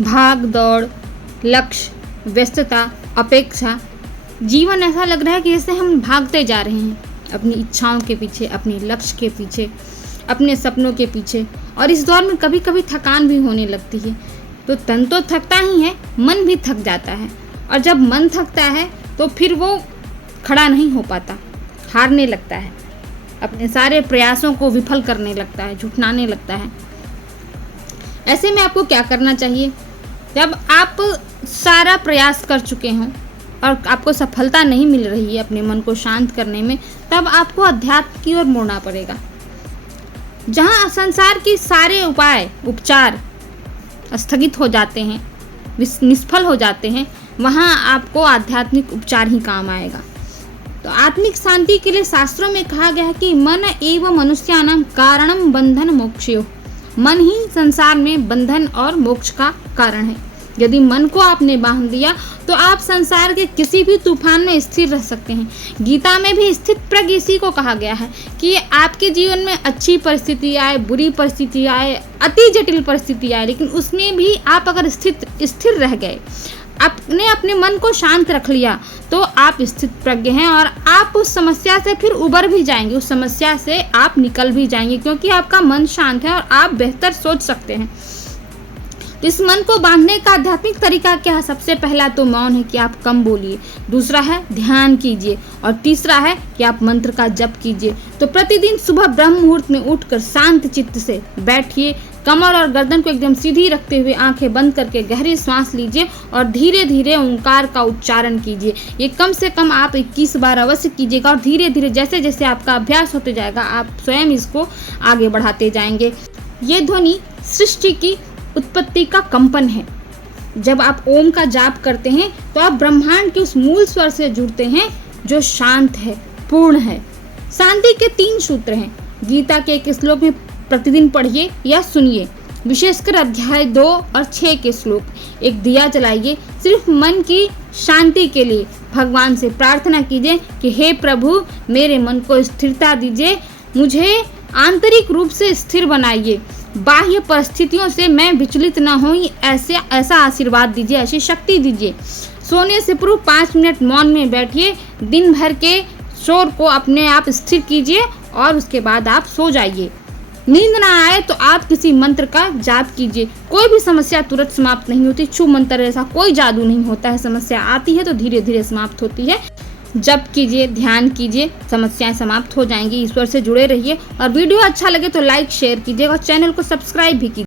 भाग दौड़, लक्ष्य, व्यस्तता, अपेक्षा, जीवन ऐसा लग रहा है कि जैसे हम भागते जा रहे हैं अपनी इच्छाओं के पीछे, अपने लक्ष्य के पीछे, अपने सपनों के पीछे। और इस दौर में कभी कभी थकान भी होने लगती है। तो तन तो थकता ही है, मन भी थक जाता है। और जब मन थकता है तो फिर वो खड़ा नहीं हो पाता, हारने लगता है, अपने सारे प्रयासों को विफल करने लगता है, झुठलाने लगता है। ऐसे में आपको क्या करना चाहिए? जब आप सारा प्रयास कर चुके हों और आपको सफलता नहीं मिल रही है अपने मन को शांत करने में, तब आपको अध्यात्म की ओर मुड़ना पड़ेगा। जहाँ संसार के सारे उपचार स्थगित हो जाते हैं, निष्फल हो जाते हैं, वहाँ आपको आध्यात्मिक उपचार ही काम आएगा। तो आत्मिक शांति के लिए शास्त्रों में कहा गया है कि मन एवं मनुष्यानां कारणम बंधन मोक्षयो। मन ही संसार में बंधन और मोक्ष का कारण है। यदि मन को आपने बांध दिया तो आप संसार के किसी भी तूफान में स्थिर रह सकते हैं। गीता में भी स्थित प्रज्ञ इसी को कहा गया है कि आपके जीवन में अच्छी परिस्थिति आए, बुरी परिस्थिति आए, अति जटिल परिस्थिति आए, लेकिन उसमें भी आप अगर स्थिर रह गए, आपने अपने मन को शांत रख लिया, तो आप स्थित प्रज्ञ हैं और आप उस समस्या से फिर उबर भी जाएंगे, उस समस्या से आप निकल भी जाएंगे, क्योंकि आपका मन शांत है और आप बेहतर सोच सकते हैं। तो इस मन को बांधने का आध्यात्मिक तरीका क्या है? सबसे पहला तो मौन है कि आप कम बोलिए, दूसरा है ध्यान कीजिए, और तीसरा है कि आप मंत्र का जप कीजिए। तो प्रतिदिन सुबह ब्रह्म मुहूर्त में उठकर शांत चित्त से बैठिए, कमर और गर्दन को एकदम सीधी रखते हुए आंखें बंद करके गहरी सांस लीजिए और धीरे धीरे ओंकार का उच्चारण कीजिए। ये कम से कम आप 21 बार अवश्य कीजिएगा, और धीरे धीरे जैसे जैसे आपका अभ्यास होते जाएगा आप स्वयं इसको आगे बढ़ाते जाएंगे। ये ध्वनि सृष्टि की उत्पत्ति का कंपन है। जब आप ओम का जाप करते हैं तो आप ब्रह्मांड के उस मूल स्वर से जुड़ते हैं जो शांत है, पूर्ण है। शांति के 3 सूत्र हैं। गीता के एक श्लोक में प्रतिदिन पढ़िए या सुनिए, विशेषकर अध्याय 2 और 6 के श्लोक। एक दिया जलाइए, सिर्फ मन की शांति के लिए भगवान से प्रार्थना कीजिए कि हे प्रभु, मेरे मन को स्थिरता दीजिए, मुझे आंतरिक रूप से स्थिर बनाइए, बाह्य परिस्थितियों से मैं विचलित न हो, ऐसा आशीर्वाद दीजिए, ऐसी शक्ति दीजिए। सोने से पूर्व 5 मिनट मौन में बैठिए, दिन भर के शोर को अपने आप स्थिर कीजिए और उसके बाद आप सो जाइए। नींद ना आए तो आप किसी मंत्र का जाप कीजिए। कोई भी समस्या तुरंत समाप्त नहीं होती, छू मंत्र ऐसा कोई जादू नहीं होता है। समस्या आती है तो धीरे धीरे समाप्त होती है। जप कीजिए, ध्यान कीजिए, समस्याएं समाप्त हो जाएंगी। ईश्वर से जुड़े रहिए, और वीडियो अच्छा लगे तो लाइक शेयर कीजिए और चैनल को सब्सक्राइब भी कीजिए।